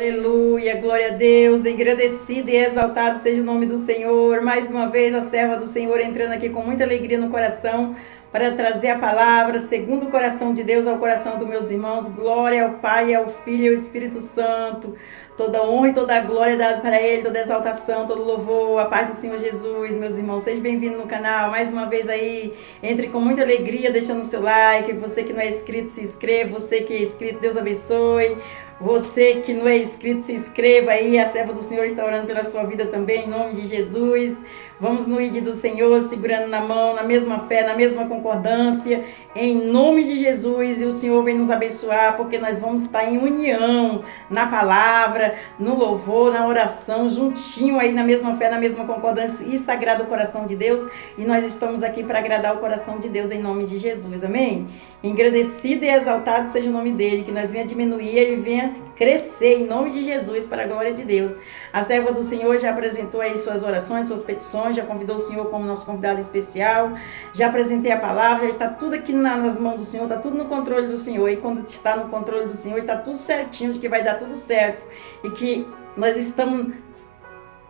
Aleluia, glória a Deus, engrandecido e exaltado seja o nome do Senhor. Mais uma vez a serva do Senhor entrando aqui com muita alegria no coração para trazer a palavra segundo o coração de Deus ao coração dos meus irmãos. Glória ao Pai, ao Filho e ao Espírito Santo. Toda honra e toda glória dada para Ele, toda exaltação, todo louvor, a paz do Senhor Jesus, meus irmãos. Seja bem-vindo no canal, mais uma vez aí, entre com muita alegria, deixando o seu like. Você que não é inscrito, se inscreva. Você que é inscrito, Deus abençoe. Você que não é inscrito, se inscreva aí. A serva do Senhor está orando pela sua vida também, em nome de Jesus. Vamos no ID do Senhor, segurando na mão, na mesma fé, na mesma concordância, em nome de Jesus. E o Senhor vem nos abençoar, porque nós vamos estar em união na palavra, no louvor, na oração, juntinho aí na mesma fé, na mesma concordância e sagrado coração de Deus. E nós estamos aqui para agradar o coração de Deus, em nome de Jesus, amém? Engrandecido e exaltado seja o nome dele, que nós venha diminuir, ele venha crescer em nome de Jesus, para a glória de Deus. A serva do Senhor já apresentou aí suas orações, suas petições, já convidou o Senhor como nosso convidado especial, já apresentei a palavra, já está tudo aqui nas mãos do Senhor, está tudo no controle do Senhor, e quando está no controle do Senhor, está tudo certinho, de que vai dar tudo certo, e que nós estamos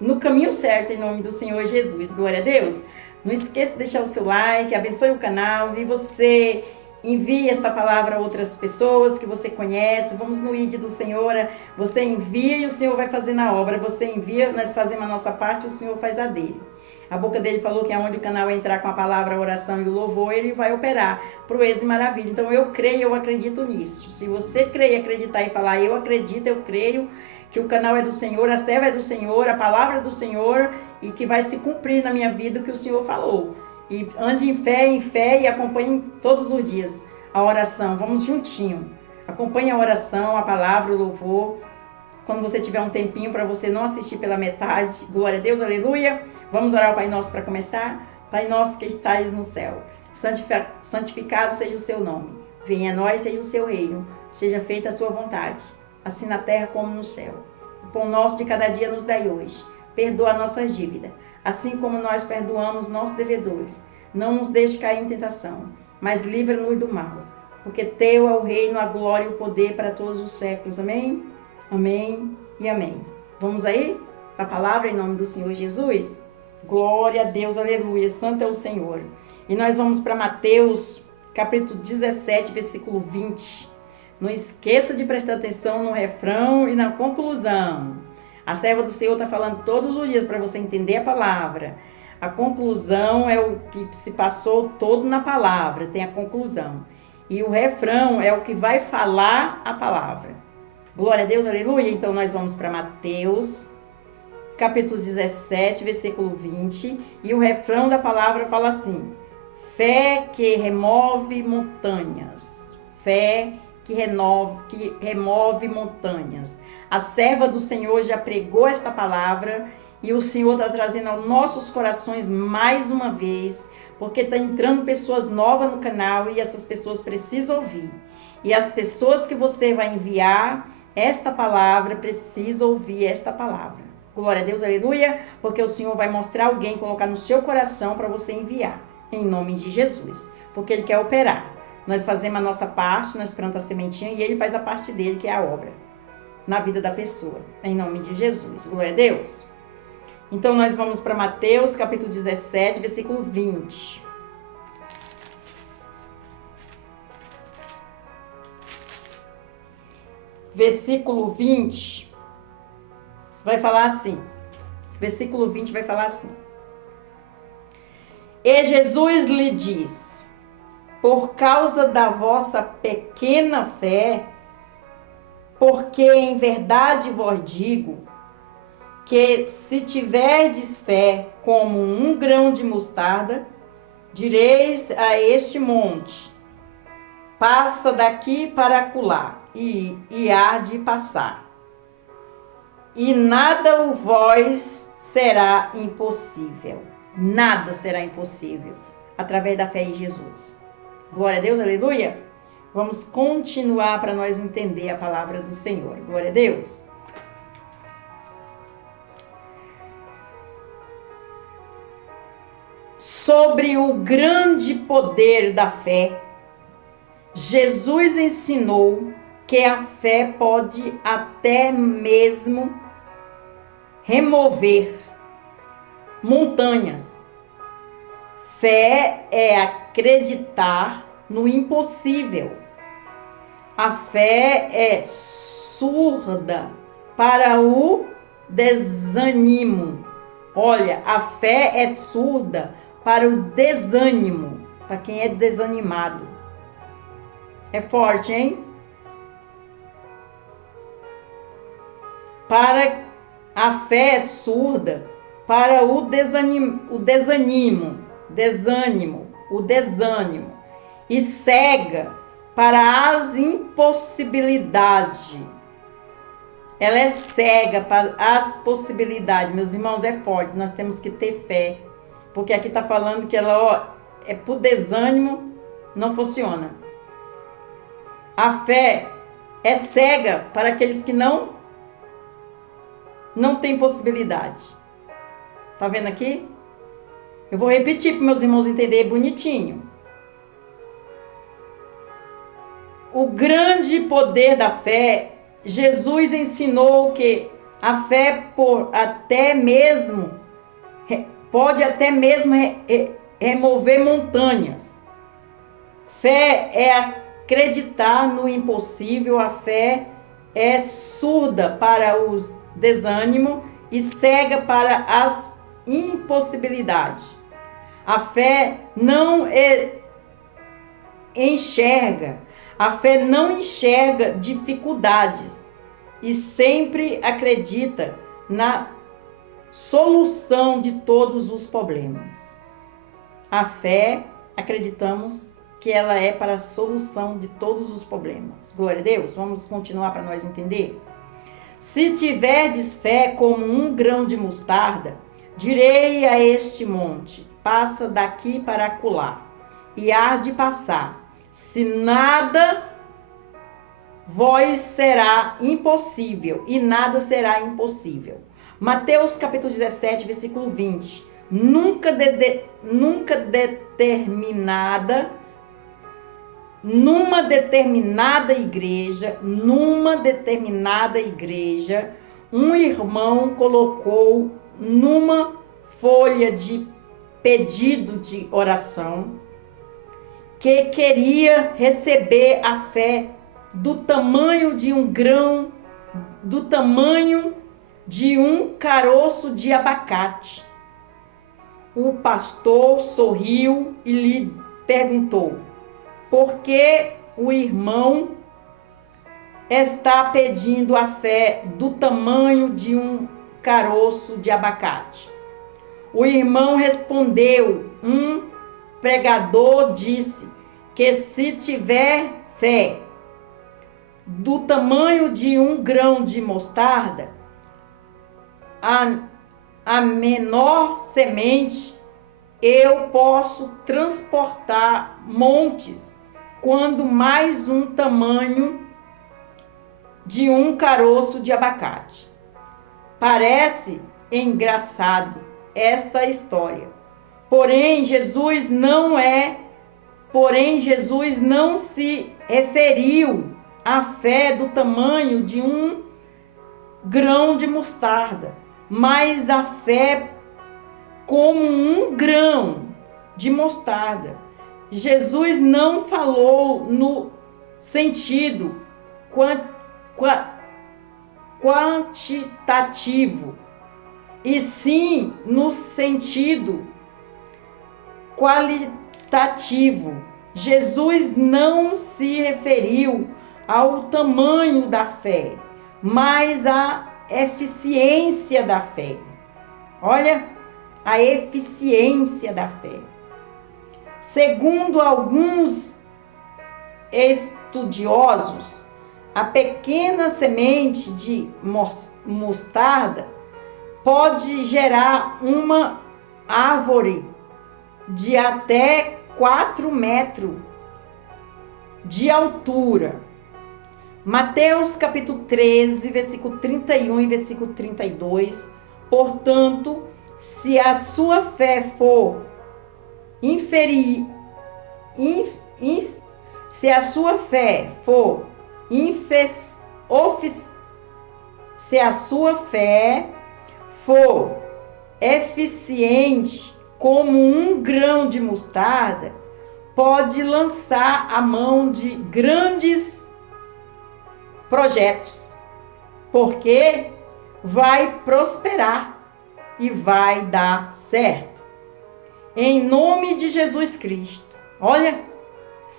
no caminho certo, em nome do Senhor Jesus. Glória a Deus. Não esqueça de deixar o seu like, abençoe o canal, e você envie esta palavra a outras pessoas que você conhece. Vamos no ID do Senhor. Você envia e o Senhor vai fazer na obra. Você envia, nós fazemos a nossa parte, o Senhor faz a dele. A boca dele falou que aonde o canal entrar com a palavra, a oração e o louvor, ele vai operar proeza e maravilha. Então eu creio, eu acredito nisso. Se você crer e acreditar e falar, eu acredito, eu creio que o canal é do Senhor, a serva é do Senhor, a palavra é do Senhor, e que vai se cumprir na minha vida o que o Senhor falou. E ande em fé e acompanhe todos os dias a oração. Vamos juntinho. Acompanhe a oração, a palavra, o louvor. Quando você tiver um tempinho para você não assistir pela metade. Glória a Deus, aleluia. Vamos orar ao Pai Nosso para começar. Pai Nosso que estais no céu, santificado seja o seu nome. Venha a nós, seja o seu reino. Seja feita a sua vontade, assim na terra como no céu. O pão nosso de cada dia nos dai hoje. Perdoa a nossa dívida, assim como nós perdoamos nossos devedores. Não nos deixe cair em tentação, mas livra-nos do mal. Porque teu é o reino, a glória e o poder para todos os séculos. Amém? Amém e amém. Vamos aí? A palavra em nome do Senhor Jesus? Glória a Deus, aleluia. Santo é o Senhor. E nós vamos para Mateus, capítulo 17, versículo 20. Não esqueça de prestar atenção no refrão e na conclusão. A serva do Senhor está falando todos os dias para você entender a palavra. A conclusão é o que se passou todo na palavra, tem a conclusão. E o refrão é o que vai falar a palavra. Glória a Deus, aleluia. Então nós vamos para Mateus, capítulo 17, versículo 20. E o refrão da palavra fala assim: fé que remove montanhas. Fé que remove montanhas. A serva do Senhor já pregou esta palavra e o Senhor está trazendo aos nossos corações mais uma vez, porque está entrando pessoas novas no canal e essas pessoas precisam ouvir. E as pessoas que você vai enviar esta palavra precisam ouvir esta palavra. Glória a Deus, aleluia, porque o Senhor vai mostrar alguém, colocar no seu coração para você enviar, em nome de Jesus, porque Ele quer operar. Nós fazemos a nossa parte, nós plantamos a sementinha e Ele faz a parte dele, que é a obra na vida da pessoa, em nome de Jesus. Glória a Deus. Então nós vamos para Mateus, capítulo 17, versículo 20. Versículo 20 vai falar assim. Versículo 20 vai falar assim: E Jesus lhe diz: por causa da vossa pequena fé, porque em verdade vos digo, que se tiverdes fé como um grão de mostarda, direis a este monte: passa daqui para acolá, e há de passar. E nada o vós será impossível. Nada será impossível através da fé em Jesus. Glória a Deus, aleluia. Vamos continuar para nós entender a palavra do Senhor. Glória a Deus. Sobre o grande poder da fé, Jesus ensinou que a fé pode até mesmo remover montanhas. Fé é acreditar no impossível. A fé é surda para o desânimo. Olha, a fé é surda para o desânimo, para quem é desanimado. É forte, hein? A fé é surda para o desânimo e cega para as impossibilidades. Ela é cega para as possibilidades. Meus irmãos, é forte. Nós temos que ter fé. Porque aqui está falando que ela é para o desânimo, não funciona. A fé é cega para aqueles que não têm possibilidade. Tá vendo aqui? Eu vou repetir para meus irmãos entenderem bonitinho. O grande poder da fé, Jesus ensinou que a fé pode até mesmo remover montanhas. Fé é acreditar no impossível. A fé é surda para os desânimo e cega para as impossibilidades. A fé não enxerga dificuldades e sempre acredita na solução de todos os problemas. A fé, acreditamos que ela é para a solução de todos os problemas. Glória a Deus. Vamos continuar para nós entender? Se tiverdes fé como um grão de mostarda, direi a este monte, passa daqui para acolá, e há de passar. Se nada vós será impossível, e nada será impossível. Mateus capítulo 17, versículo 20. Numa determinada igreja, um irmão colocou numa folha de pedido de oração que queria receber a fé do tamanho de um grão, do tamanho de um caroço de abacate. O pastor sorriu e lhe perguntou: por que o irmão está pedindo a fé do tamanho de um caroço de abacate? O irmão respondeu: um pregador disse que se tiver fé do tamanho de um grão de mostarda, a menor semente, eu posso transportar montes, quando mais um tamanho de um caroço de abacate. Parece engraçado esta história. Porém, Jesus não se referiu à fé do tamanho de um grão de mostarda, mas a fé como um grão de mostarda. Jesus não falou no sentido quantitativo, e sim no sentido qualitativo. Jesus não se referiu ao tamanho da fé, mas à eficiência da fé. Olha, a eficiência da fé. Segundo alguns estudiosos, a pequena semente de mostarda pode gerar uma árvore de até 4 metros de altura. Mateus capítulo 13, versículo 31 e versículo 32. Portanto, se a sua fé for se a sua fé for eficiente como um grão de mostarda, pode lançar a mão de grandes projetos, porque vai prosperar e vai dar certo. Em nome de Jesus Cristo. Olha,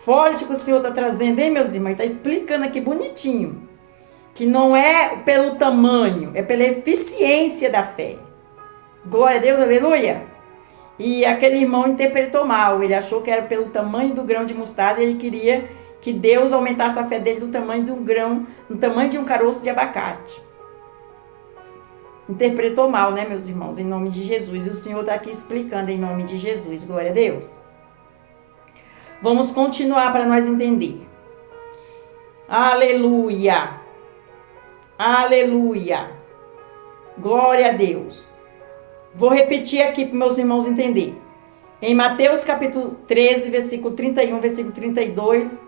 forte que o Senhor está trazendo, hein, meus irmãos? Está explicando aqui bonitinho. Que não é pelo tamanho, é pela eficiência da fé. Glória a Deus, aleluia. E aquele irmão interpretou mal. Ele achou que era pelo tamanho do grão de mostarda e ele queria que Deus aumentasse a fé dele do tamanho de um grão, do tamanho de um caroço de abacate. Interpretou mal, né, meus irmãos? Em nome de Jesus. E o Senhor está aqui explicando em nome de Jesus. Glória a Deus. Vamos continuar para nós entender. Aleluia. Aleluia. Glória a Deus. Vou repetir aqui para meus irmãos entenderem. Em Mateus capítulo 13, versículo 31, versículo 32.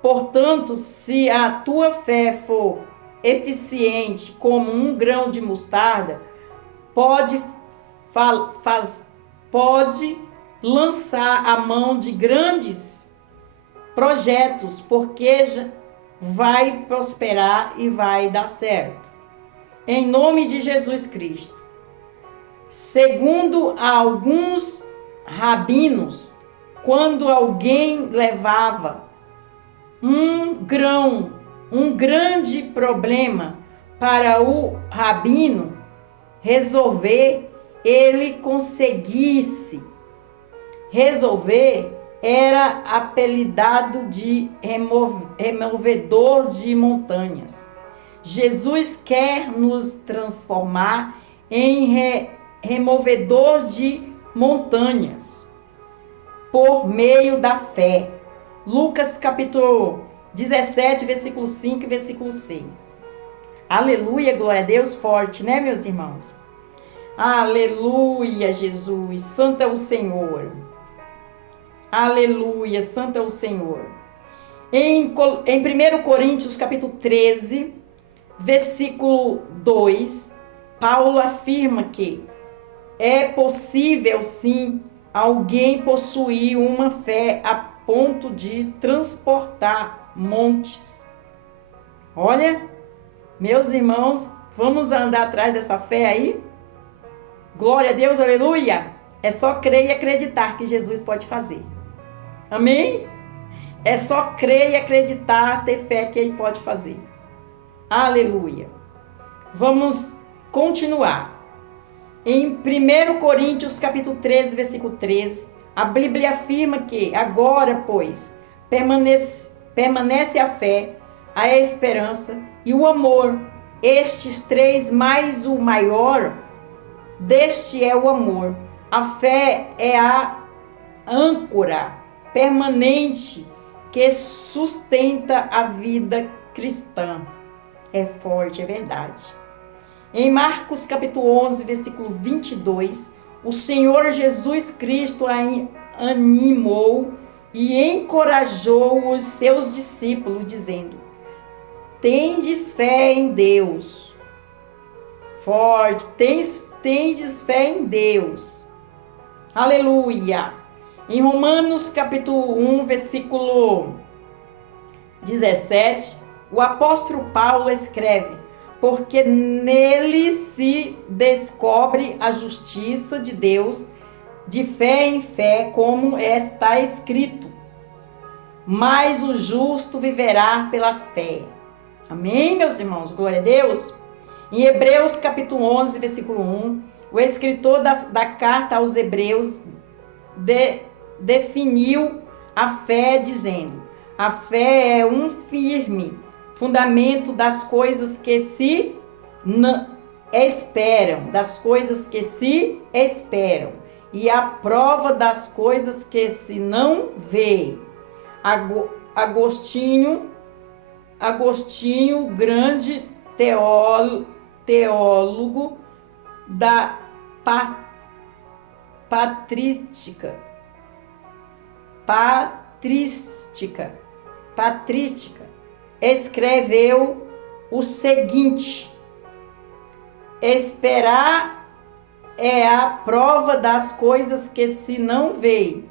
Portanto, se a tua fé for eficiente como um grão de mostarda, pode lançar a mão de grandes projetos, porque vai prosperar e vai dar certo. Em nome de Jesus Cristo. Segundo alguns rabinos, quando alguém levava um grande problema para o rabino resolver, ele conseguisse resolver, era apelidado de removedor de montanhas. Jesus quer nos transformar em removedor de montanhas por meio da fé. Lucas capítulo 17, versículo 5 e versículo 6. Aleluia, glória a Deus, forte, né, meus irmãos? Aleluia, Jesus, santo é o Senhor. Aleluia, santo é o Senhor. Em 1 Coríntios capítulo 13, versículo 2, Paulo afirma que é possível sim alguém possuir uma fé a ponto de transportar montes. Olha, meus irmãos, vamos andar atrás dessa fé aí? Glória a Deus, aleluia! É só crer e acreditar que Jesus pode fazer. Amém? É só crer e acreditar, ter fé que Ele pode fazer. Aleluia! Vamos continuar. Em 1 Coríntios capítulo 13, versículo 13, a Bíblia afirma que agora, pois, permanece a fé, a esperança e o amor. Estes três, mais o maior deste é o amor. A fé é a âncora permanente que sustenta a vida cristã. É forte, é verdade. Em Marcos capítulo 11, versículo 22, o Senhor Jesus Cristo animou e encorajou os seus discípulos, dizendo: tendes fé em Deus. Forte, tendes fé em Deus. Aleluia. Em Romanos capítulo 1, versículo 17, o apóstolo Paulo escreve: porque nele se descobre a justiça de Deus de fé em fé, como está escrito: mas o justo viverá pela fé. Amém, meus irmãos? Glória a Deus. Em Hebreus capítulo 11, versículo 1, o escritor da carta aos Hebreus definiu a fé dizendo: a fé é um firme fundamento das coisas que se esperam, e a prova das coisas que se não vê. Agostinho, grande teólogo da patrística, escreveu o seguinte: esperar é a prova das coisas que se não vê.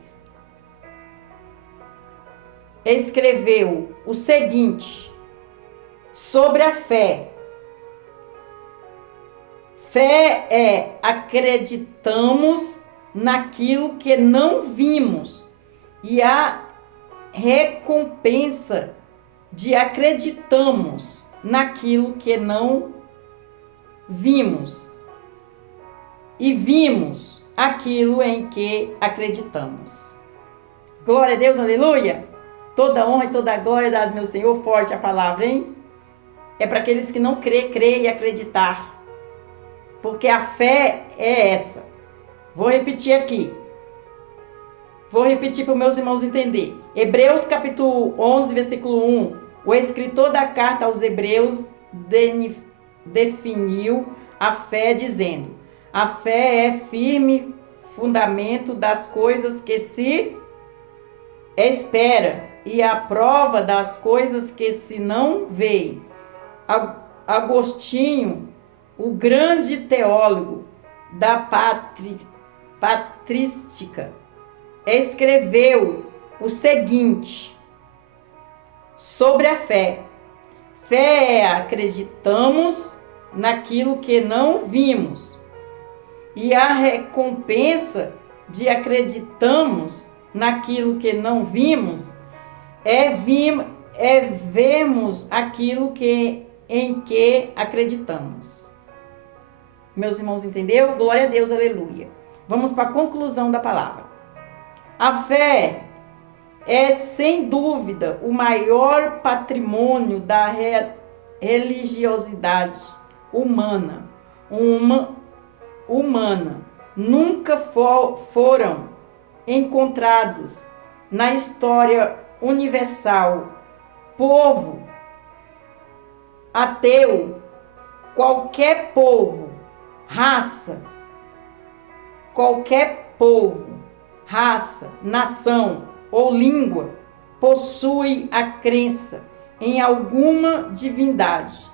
Escreveu o seguinte sobre a fé. Fé é acreditamos naquilo que não vimos, e a recompensa de acreditamos naquilo que não vimos, e vimos aquilo em que acreditamos. Glória a Deus, aleluia! Toda honra e toda glória dada ao meu Senhor. Forte a palavra, hein? É para aqueles que não crê, crer e acreditar. Porque a fé é essa. Vou repetir aqui. Vou repetir para os meus irmãos entender. Hebreus capítulo 11, versículo 1. O escritor da carta aos Hebreus definiu a fé dizendo: a fé é firme fundamento das coisas que se espera e a prova das coisas que se não vê. Agostinho, o grande teólogo da patrística, escreveu o seguinte sobre a fé. Fé é acreditamos naquilo que não vimos, e a recompensa de acreditamos naquilo que não vimos é vermos aquilo em que acreditamos. Meus irmãos, entendeu? Glória a Deus, aleluia. Vamos para a conclusão da palavra. A fé é, sem dúvida, o maior patrimônio da religiosidade humana. Nunca foram encontrados na história universal povo ateu, qualquer povo, raça, nação ou língua possui a crença em alguma divindade.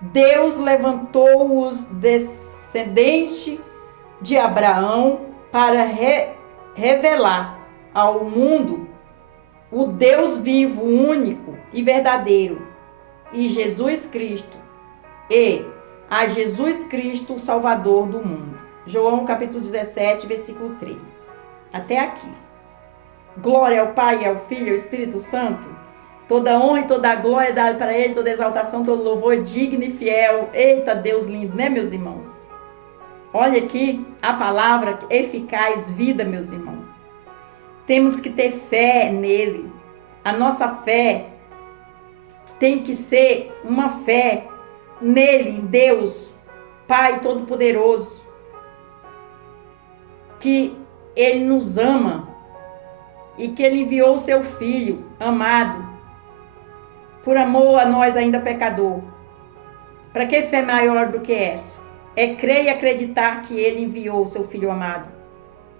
Deus levantou os descendentes de Abraão para revelar ao mundo o Deus vivo, único e verdadeiro, e Jesus Cristo, a Jesus Cristo, o Salvador do mundo. João capítulo 17, versículo 3. Até aqui. Glória ao Pai, ao Filho e ao Espírito Santo. Toda honra e toda glória dada para Ele, toda exaltação, todo louvor digno e fiel. Eita, Deus lindo, né, meus irmãos? Olha aqui a palavra eficaz, vida, meus irmãos. Temos que ter fé nele. A nossa fé tem que ser uma fé nele, em Deus, Pai Todo-Poderoso, que Ele nos ama e que Ele enviou o seu Filho amado por amor a nós ainda pecador. Para que fé maior do que essa? É crer e acreditar que Ele enviou o seu Filho amado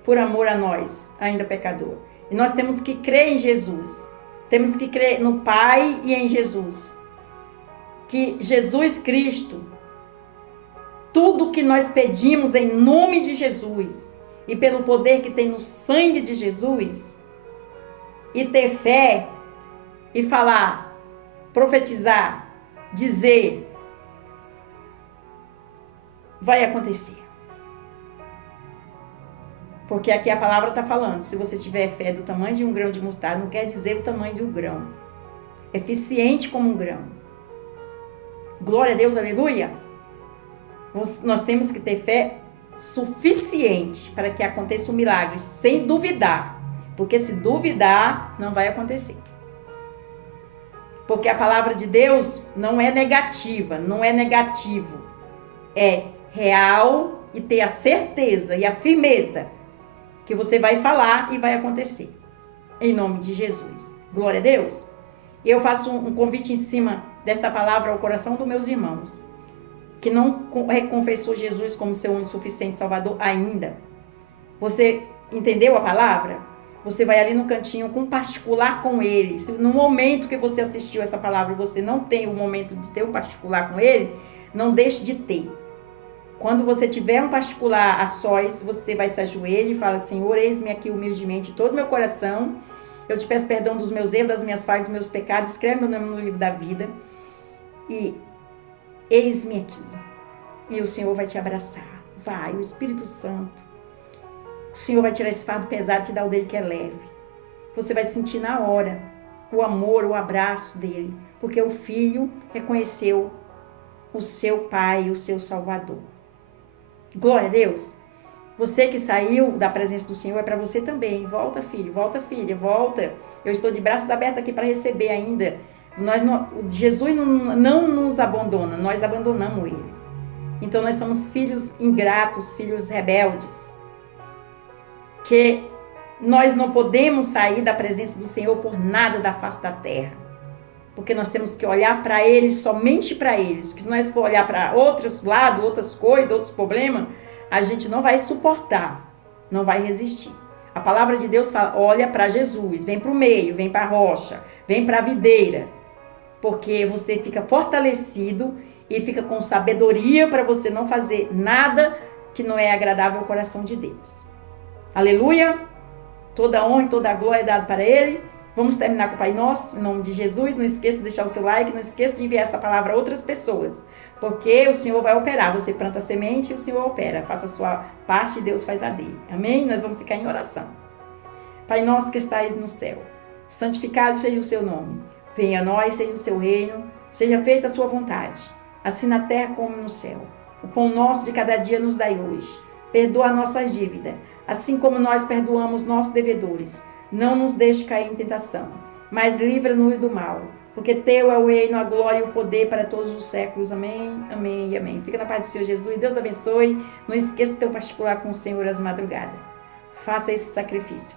por amor a nós ainda pecador. E nós temos que crer em Jesus. Temos que crer no Pai e em Jesus. Que Jesus Cristo, tudo que nós pedimos em nome de Jesus e pelo poder que tem no sangue de Jesus, e ter fé e falar, profetizar, dizer, vai acontecer. Porque aqui a palavra está falando, se você tiver fé do tamanho de um grão de mostarda, não quer dizer o tamanho de um grão. Eficiente como um grão. Glória a Deus, aleluia. Nós temos que ter fé suficiente para que aconteça um milagre, sem duvidar. Porque se duvidar, não vai acontecer. Porque a palavra de Deus não é negativa, não é negativo. É real e ter a certeza e a firmeza que você vai falar e vai acontecer. Em nome de Jesus. Glória a Deus. Eu faço um convite em cima desta palavra ao coração dos meus irmãos, que não confessou Jesus como seu único suficiente Salvador ainda. Você entendeu a palavra? Você vai ali no cantinho com particular com ele. Se no momento que você assistiu essa palavra você não tem o momento de ter um particular com ele, não deixe de ter. Quando você tiver um particular a sós, você vai se ajoelhar e fala: Senhor, eis-me aqui humildemente todo meu coração. Eu te peço perdão dos meus erros, das minhas falhas, dos meus pecados. Escreve meu nome no livro da vida. E eis-me aqui. E o Senhor vai te abraçar. Vai, o Espírito Santo. O Senhor vai tirar esse fardo pesado e te dar o dele que é leve. Você vai sentir na hora o amor, o abraço dele. Porque o filho reconheceu o seu pai, o seu salvador. Glória a Deus. Você que saiu da presença do Senhor, é para você também. Volta, filho, volta, filha, volta. Eu estou de braços abertos aqui para receber ainda. Jesus não nos abandona, nós abandonamos ele. Então nós somos filhos ingratos, filhos rebeldes. Que nós não podemos sair da presença do Senhor por nada da face da terra. Porque nós temos que olhar para Ele, somente para eles. Que se nós for olhar para outros lados, outras coisas, outros problemas, a gente não vai suportar, não vai resistir. A palavra de Deus fala: olha para Jesus, vem para o meio, vem para a rocha, vem para a videira. Porque você fica fortalecido e fica com sabedoria para você não fazer nada que não é agradável ao coração de Deus. Aleluia! Toda a honra e toda a glória é dada para Ele. Vamos terminar com o Pai Nosso, em nome de Jesus. Não esqueça de deixar o seu like, não esqueça de enviar essa palavra a outras pessoas, porque o Senhor vai operar. Você planta a semente e o Senhor opera. Faça a sua parte e Deus faz a dele. Amém? Nós vamos ficar em oração. Pai Nosso que estais no céu, santificado seja o seu nome. Venha a nós, seja o seu reino, seja feita a sua vontade, assim na terra como no céu. O pão nosso de cada dia nos dai hoje. Perdoa a nossa dívida, assim como nós perdoamos nossos devedores. Não nos deixe cair em tentação, mas livra-nos do mal, porque teu é o reino, a glória e o poder para todos os séculos. Amém, amém e amém. Fica na paz do Senhor Jesus. Deus abençoe. Não esqueça de ter um particular com o Senhor às madrugadas. Faça esse sacrifício.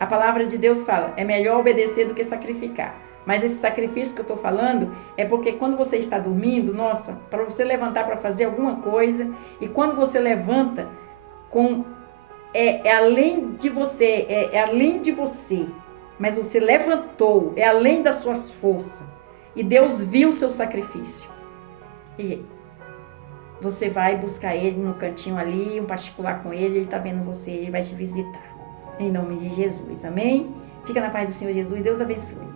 A palavra de Deus fala: é melhor obedecer do que sacrificar. Mas esse sacrifício que eu estou falando é porque quando você está dormindo, nossa, para você levantar para fazer alguma coisa, e quando você levanta é além de você, é além de você, mas você levantou, é além das suas forças, e Deus viu o seu sacrifício, e você vai buscar Ele no cantinho ali, um particular com Ele, Ele está vendo você, Ele vai te visitar, em nome de Jesus, amém? Fica na paz do Senhor Jesus e Deus abençoe.